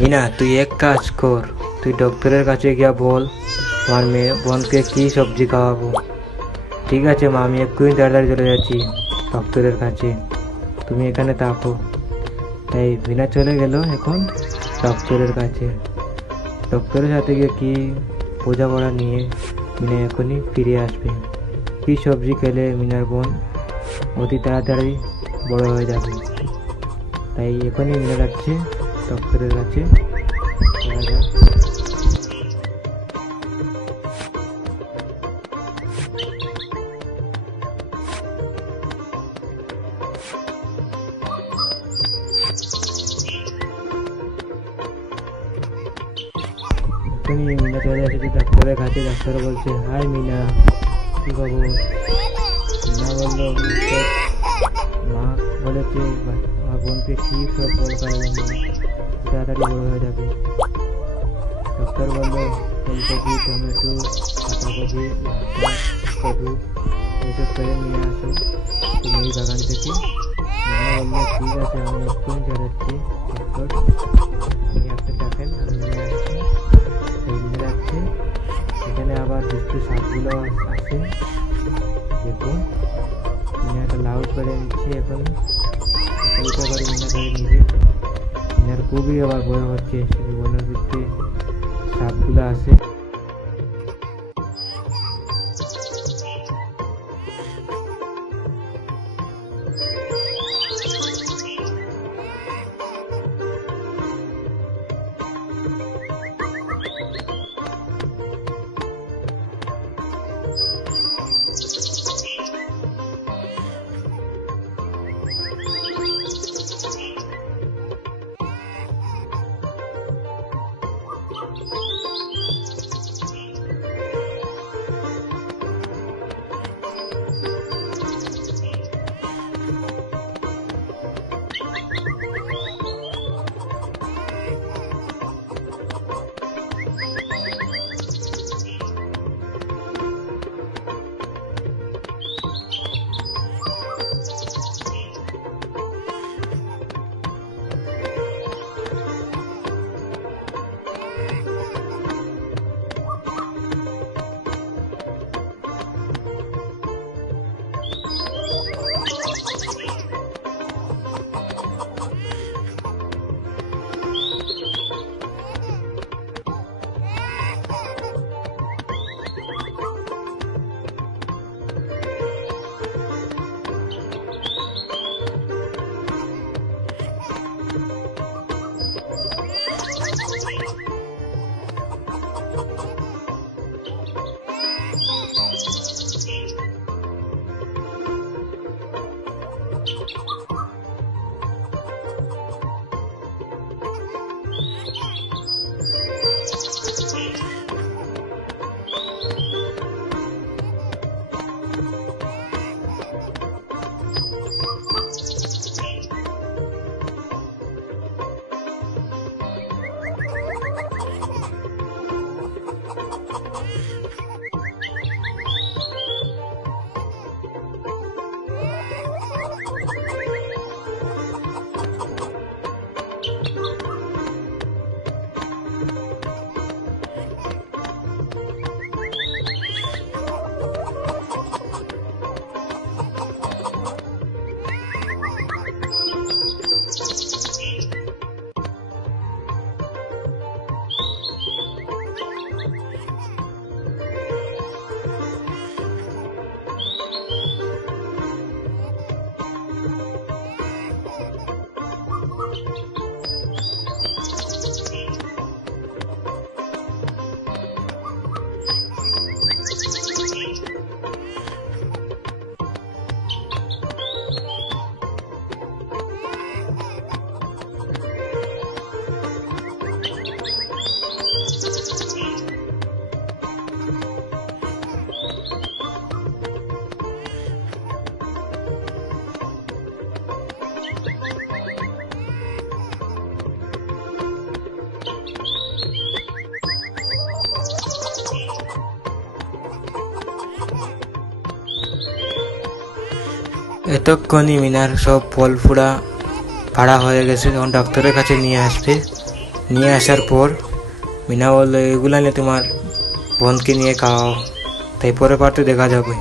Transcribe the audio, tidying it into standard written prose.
মিনা, তুই এক কাজ কর, তুই ডক্টরের কাছে গিয়া বল আমার মেয়ে বোনকে কি সবজি খাওয়াবো। ঠিক আছে মা, আমি এক্ষুনি তাড়াতাড়ি চলে যাচ্ছি ডক্টরের কাছে, তুমি এখানে থাকো। তাই মিনা চলে গেল এখন ডক্টরের কাছে। ডক্টরের সাথে গিয়ে কি বোঝাপড়া নিয়ে মিনা এখনই ফিরে আসবে। কি সবজি খেলে মিনার বোন অতি তাড়াতাড়ি বড় হয়ে যাবে। তাই এখনই মিনা যাচ্ছে ডক্টরের কাছে। চলা যাক। এখনই মিনা চলে এসেছে ডাক্তারের কাছে। ডাক্তার বলছে, হাই মিনা, কি খবর? মিনা বললো, মা বলেছে আমার বোনকে কি সব ফল খাওয়াবে, মা তাড়াতাড়ি বড় হয়ে যাবে। ডক্টর বললো, ফুলকপি, টমেটো, পাতাকপি, লঙ্কা, কদু এসব পেরে নিয়ে আসো তুমি এই বাগান থেকে। মিনা বললো, ঠিক আছে, আমি এক্ষুনি চড়াচ্ছি ডক্টর, আপনি আপনি ডাকেন, আমি নিয়ে আসছি। এই নিয়ে যাচ্ছে। এখানে আবার দুষ্টু সাপগুলো আছে, দেখুন। মিনা একটা লাউ পেড়ে নিচ্ছে এখন, কবিতা করে মিনা ধরে নিবে। মিনার খুবই আবার ভয় হচ্ছে, সে বনের ভিতরে সাপগুলো আছে। এতক্ষণই মিনার সব ফল ফুড়া ফাড়া হয়ে গেছে, যখন ডাক্তারের কাছে নিয়ে আসবে নিয়ে আসার পর মিনা বললো এগুলা নিয়ে তোমার বোনকে নিয়ে খাওয়াও, তাই পরে পারতে দেখা যাবে।